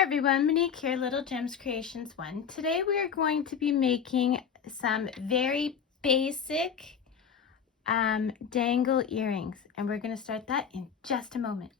Hi everyone, Monique here, Little Gems Creations 1. Today we are going to be making some very basic dangle earrings, and we're going to start that in just a moment.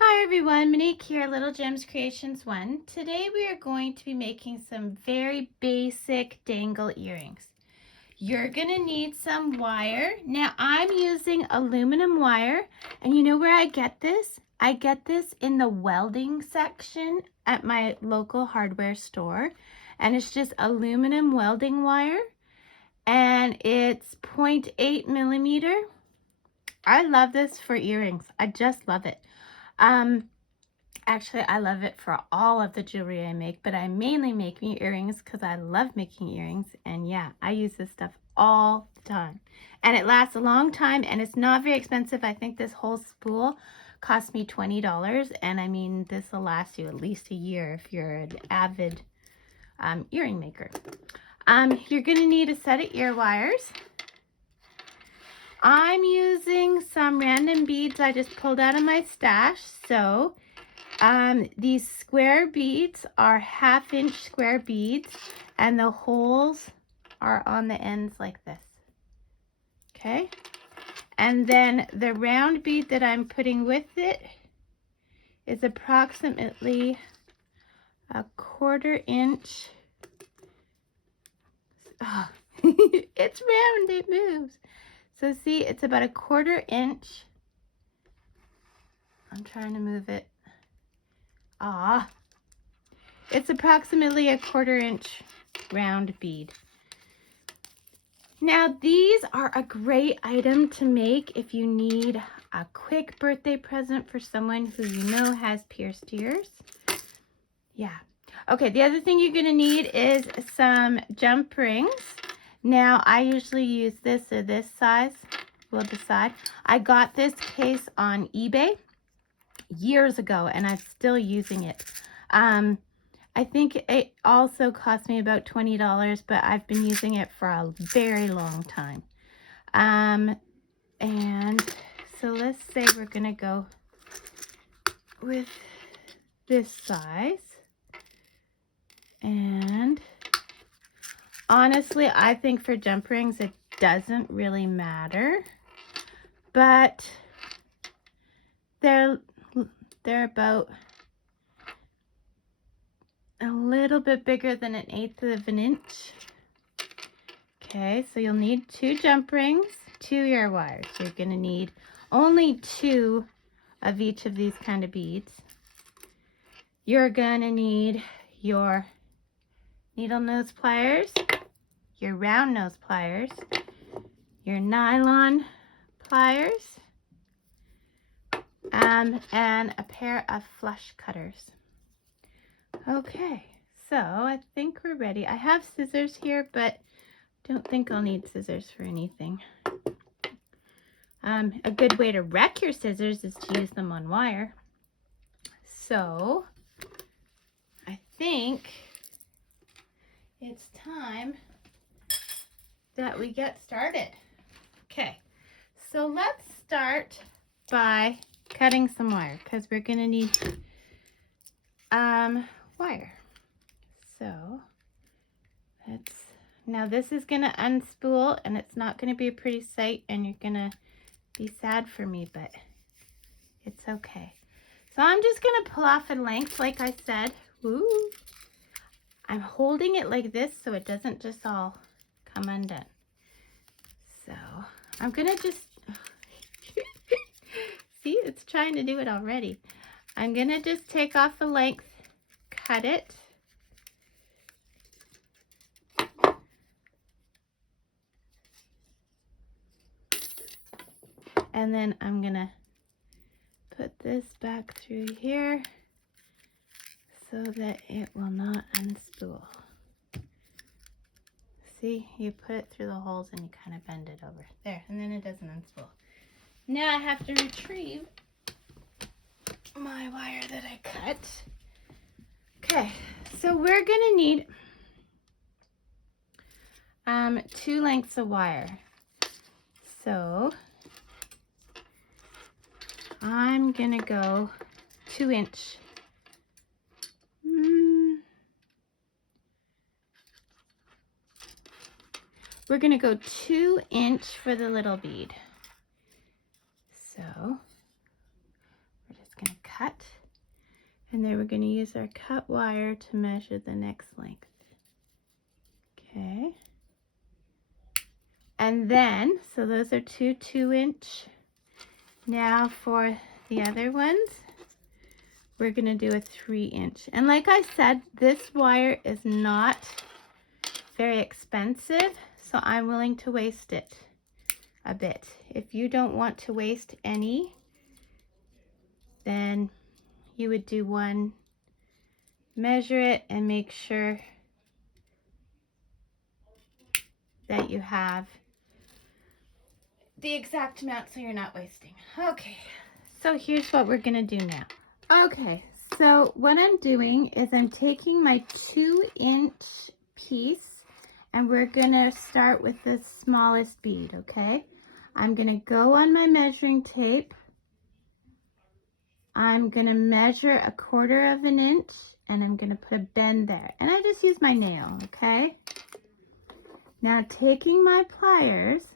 Hi everyone, Monique here, Little Gems Creations 1. Today we are going to be making some very basic dangle earrings. You're going to need some wire. Now I'm using aluminum wire, and you know where I get this? I get this in the welding section at my local hardware store, and it's just aluminum welding wire, and it's 0.8 millimeter. I love this for earrings. I just love it. Actually, I love it for all of the jewelry I make, but I mainly make earrings because I love making earrings. And yeah, I use this stuff all the time. And it lasts a long time, and it's not very expensive. I think this whole spool cost me $20. And I mean, this will last you at least a year if you're an avid earring maker. You're going to need a set of ear wires. I'm using some random beads I just pulled out of my stash. So these square beads are 1/2 inch square beads, and the holes are on the ends like this. Okay, and then the round bead that I'm putting with it is approximately 1/4 inch. Oh, it's round, it moves. So see, it's about 1/4 inch. I'm trying to move it. It's approximately 1/4 inch round bead. Now these are a great item to make if you need a quick birthday present for someone who you know has pierced ears. Yeah. Okay, the other thing you're going to need is some jump rings. Now I usually use this or this size. We'll decide. I got this case on eBay years ago, and I'm still using it. I think it also cost me about $20, but I've been using it for a very long time. And so let's say we're going to go with this size. And honestly, I think for jump rings, it doesn't really matter. But they're about a little bit bigger than 1/8 of an inch. Okay, so you'll need 2 jump rings, 2 ear wires. So you're going to need only 2 of each of these kind of beads. You're going to need your needle nose pliers, your round nose pliers, your nylon pliers, and a pair of flush cutters. Okay, so I think we're ready. I have scissors here, but don't think I'll need scissors for anything. A good way to wreck your scissors is to use them on wire. So I think it's time that we get started. Okay, so let's start by cutting some wire because we're going to need wire. So now this is going to unspool, and it's not going to be a pretty sight, and you're going to be sad for me, but it's okay. So I'm just going to pull off a length like I said. Woo! I'm holding it like this so it doesn't just all come undone. So I'm going to just, see, it's trying to do it already. I'm going to just take off a length, cut it. And then I'm going to put this back through here so that it will not unspool. See, you put it through the holes and you kind of bend it over. There, and then it doesn't unspool. Now I have to retrieve my wire that I cut. Okay, so we're gonna need 2 lengths of wire. So I'm gonna go 2-inch. We're gonna go 2-inch for the little bead. So we're just gonna cut, and then we're gonna use our cut wire to measure the next length. Okay. And then, so those are 2-inch. Now for the other ones, we're gonna do a 3-inch. And like I said, this wire is not very expensive, so I'm willing to waste it a bit. If you don't want to waste any, then you would do one, measure it, and make sure that you have the exact amount so you're not wasting. Okay, so here's what we're gonna do now. Okay, so what I'm doing is I'm taking my 2-inch piece, and we're gonna start with the smallest bead, okay? I'm gonna go on my measuring tape. I'm gonna measure 1/4 inch, and I'm gonna put a bend there. And I just use my nail, okay? Now taking my pliers,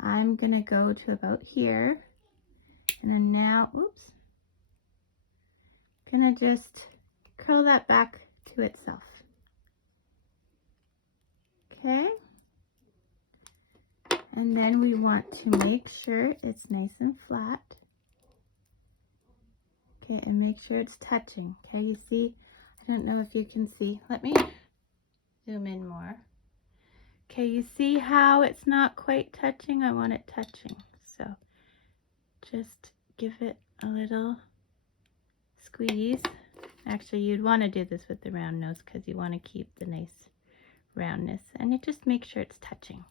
I'm gonna go to about here, and then now, oops, gonna just curl that back to itself. Okay, and then we want to make sure it's nice and flat. Okay, and make sure it's touching. Okay, you see, I don't know if you can see. Let me zoom in more. Okay, you see how it's not quite touching? I want it touching. So just give it a little squeeze. Actually, you'd want to do this with the round nose because you want to keep the nice roundness, and it just makes sure it's touching.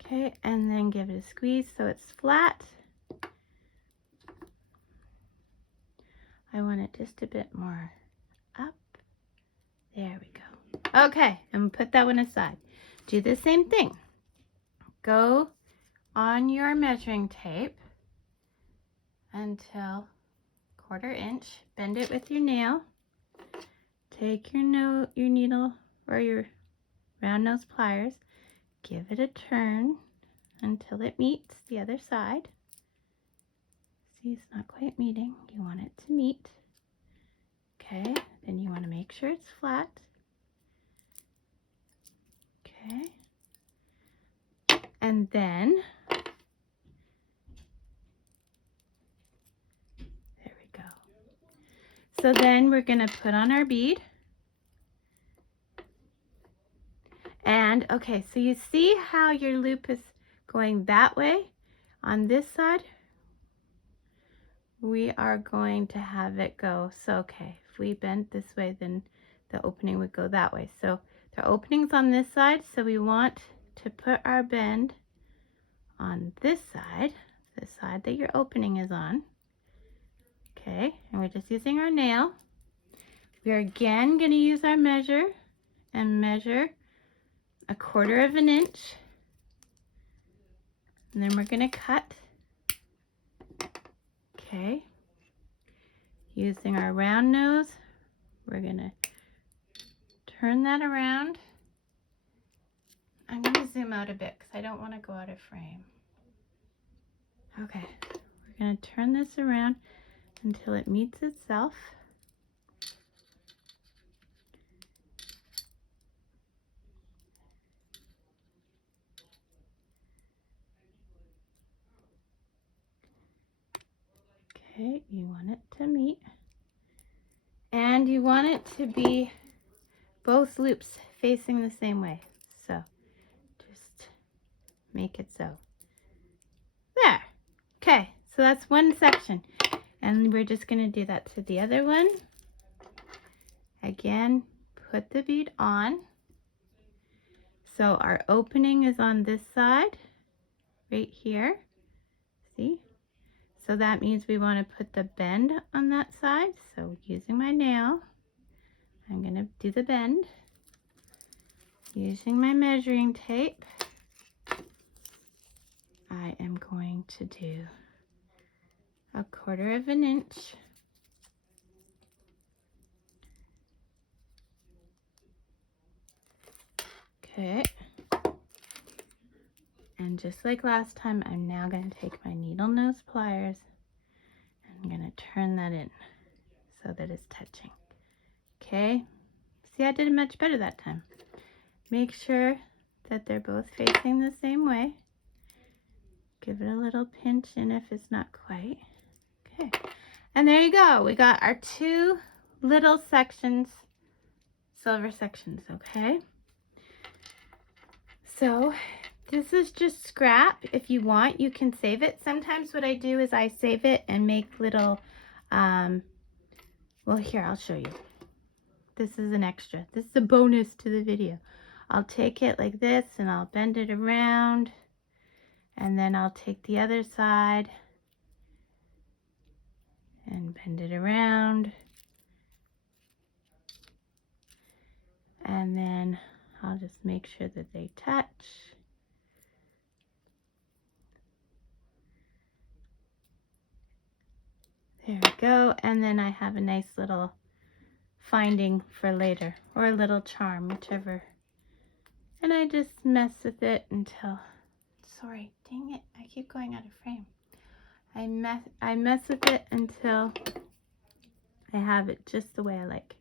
Okay, and then give it a squeeze so it's flat. I want it just a bit more up. There we go. Okay, and put that one aside. Do the same thing. Go on your measuring tape until 1/4 inch. Bend it with your nail. Take your needle or your round nose pliers. Give it a turn until it meets the other side. See, it's not quite meeting. You want it to meet. Okay, then you want to make sure it's flat. Okay. And then, there we go. So then we're going to put on our bead. And, okay, so you see how your loop is going that way? On this side, we are going to have it go. So, okay, if we bent this way, then the opening would go that way. So the opening's on this side, so we want to put our bend on this side, the side that your opening is on. Okay, and we're just using our nail. We're again going to use our measure and measure 1/4 inch. And then we're going to cut. Okay, using our round nose, we're going to turn that around. I'm going to zoom out a bit because I don't want to go out of frame. Okay, we're going to turn this around until it meets itself. Okay, you want it to meet. And you want it to be both loops facing the same way. So just make it so. There. Okay, so that's one section. And we're just going to do that to the other one. Again, put the bead on. So our opening is on this side, right here. See? So that means we want to put the bend on that side. So using my nail, I'm going to do the bend. Using my measuring tape, I am going to do 1/4 of an inch. Okay. And just like last time, I'm now going to take my needle nose pliers and I'm going to turn that in so that it's touching. Okay. See, I did it much better that time. Make sure that they're both facing the same way. Give it a little pinch in if it's not quite. Okay. And there you go. We got our 2 little sections, silver sections, okay? So this is just scrap. If you want, you can save it. Sometimes what I do is I save it and make little, well, here, I'll show you. This is an extra. This is a bonus to the video. I'll take it like this and I'll bend it around. And then I'll take the other side and bend it around. And then I'll just make sure that they touch. There we go. And then I have a nice little finding for later, or a little charm, whichever. And I just mess with it until, sorry, dang it, I keep going out of frame. I mess with it until I have it just the way I like,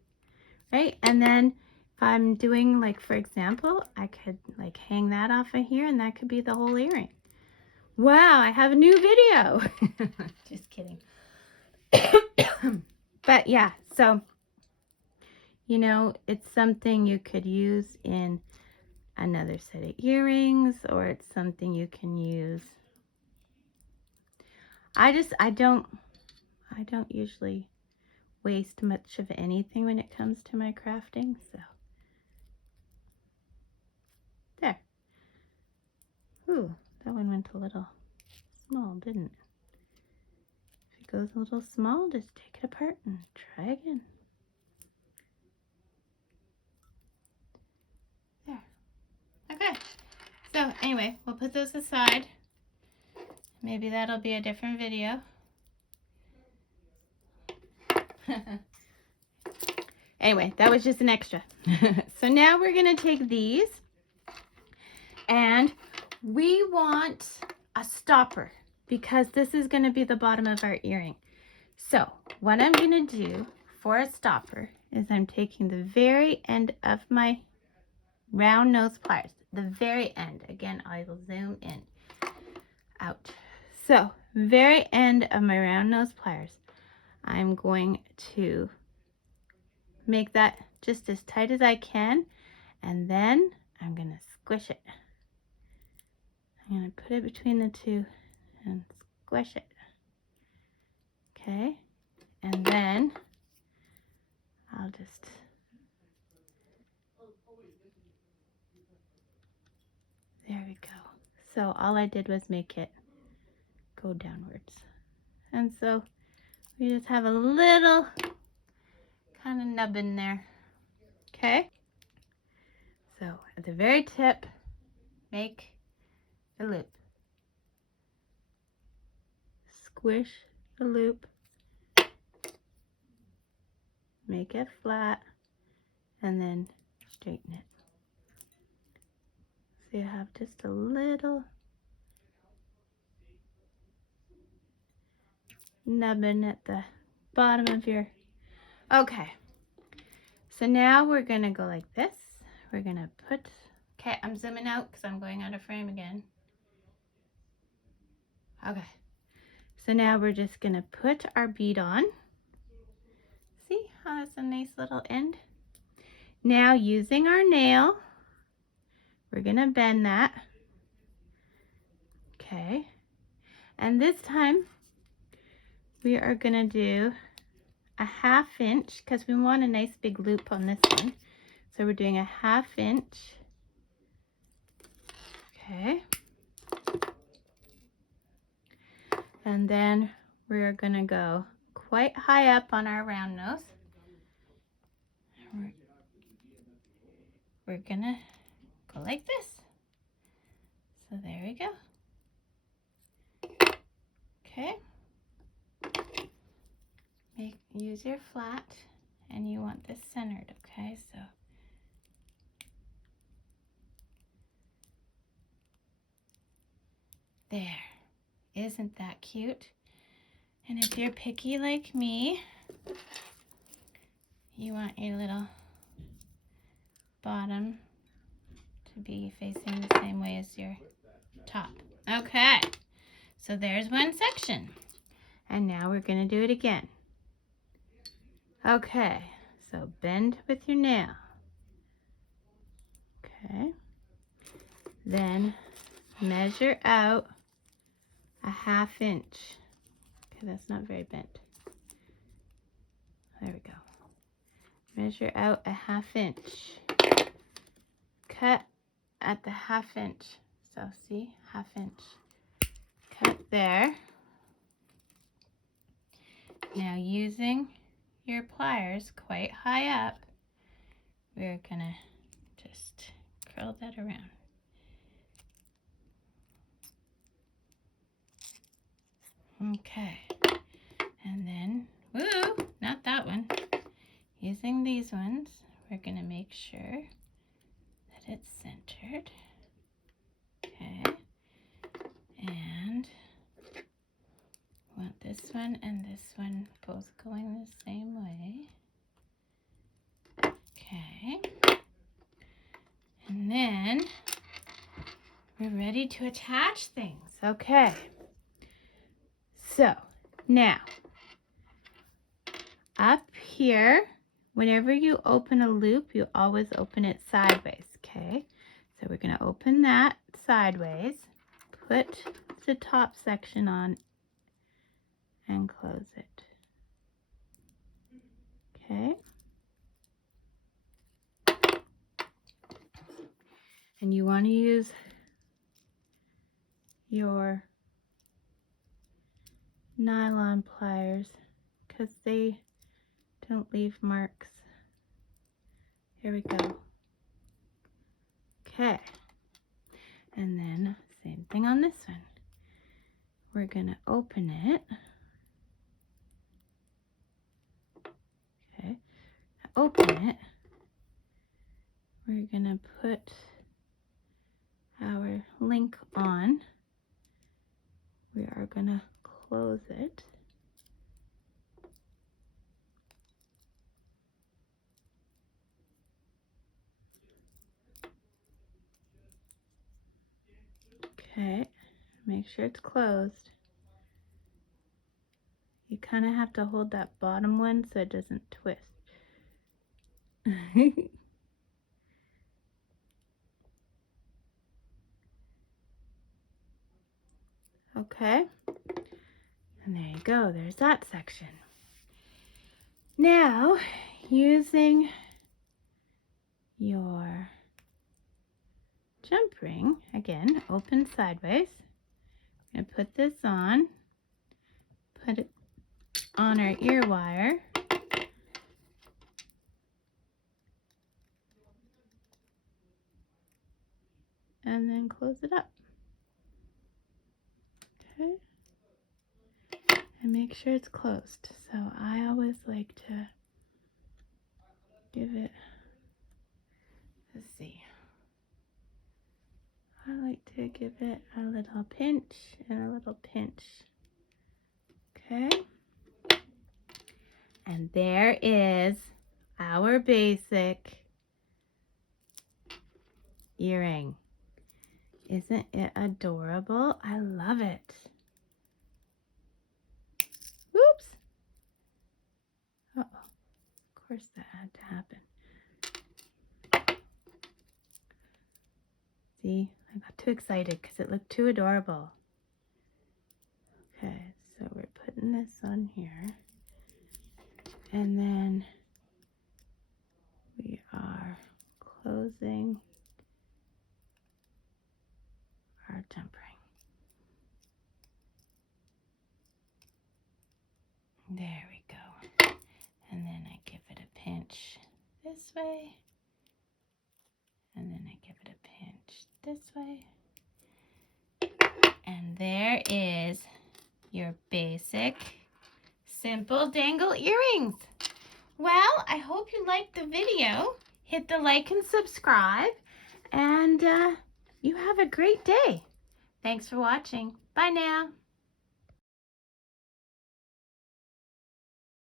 right? And then if I'm doing, like, for example, I could like hang that off of here and that could be the whole earring. Wow, I have a new video. Just kidding. But yeah, so, you know, it's something you could use in another set of earrings, or it's something you can use. I don't usually waste much of anything when it comes to my crafting, so there. Ooh, that one went a little small, didn't it? If it goes a little small, just take it apart and try again. There. Okay. So anyway, we'll put those aside. Maybe that'll be a different video. Anyway, that was just an extra. So now we're going to take these and we want a stopper because this is going to be the bottom of our earring. So what I'm going to do for a stopper is I'm taking the very end of my round nose pliers, the very end. Again, I will zoom in, out. So very end of my round nose pliers, I'm going to make that just as tight as I can, and then I'm going to squish it. I'm going to put it between the two and squish it. Okay, and then I'll just there we go. So all I did was make it go downwards, and so we just have a little kind of nub in there. Okay, so at the very tip, make a loop, squish the loop, make it flat, and then straighten it. So you have just a little nubbin at the bottom of your, okay. So now we're gonna go like this. We're gonna put, okay, I'm zooming out because I'm going out of frame again. Okay, so now we're just gonna put our bead on. See how that's a nice little end? Now using our nail, we're gonna bend that. Okay, and this time we are gonna do a 1/2 inch because we want a nice big loop on this one. So we're doing a 1/2 inch. Okay. And then we're gonna go quite high up on our round nose. We're gonna go like this. So there we go. Okay. Use your flat, and you want this centered, okay? So there. Isn't that cute? And if you're picky like me, you want your little bottom to be facing the same way as your top. Okay, so there's one section. And now we're gonna do it again. Okay, so bend with your nail. Okay, then measure out a 1/2 inch. Okay, that's not very bent. There we go. Measure out a 1/2 inch. Cut at the 1/2 inch. So see, 1/2 inch. Cut there. Now using your pliers quite high up, we're gonna just curl that around. Okay, and then, woo, not that one. Using these ones, we're gonna make sure that it's centered. Okay, and want this one and this one both going the same way. Okay, and then we're ready to attach things. Okay, so now up here, whenever you open a loop, you always open it sideways, okay? So we're gonna open that sideways, put the top section on, and close it. Okay. And you want to use your nylon pliers because they don't leave marks. Here we go. Okay. And then same thing on this one. We're gonna open it. Okay. Open it. We're gonna put our link on. We are gonna close it. Okay, make sure it's closed. You kind of have to hold that bottom one so it doesn't twist. Okay, and there you go, there's that section. Now, using your jump ring, again, open sideways. I'm gonna put this on, put it on our ear wire. And then close it up. Okay. And make sure it's closed. So I always like to give it, let's see. I like to give it a little pinch and a little pinch. Okay. And there is our basic earring. Isn't it adorable? I love it. Whoops. Uh-oh. Of course that had to happen. See, I got too excited because it looked too adorable. Okay, so we're putting this on here. And then we are closing our jump ring. way. And then I give it a pinch this way. And there is your basic, simple dangle earrings. Well, I hope you liked the video. Hit the like and subscribe. And you have a great day. Thanks for watching. Bye now.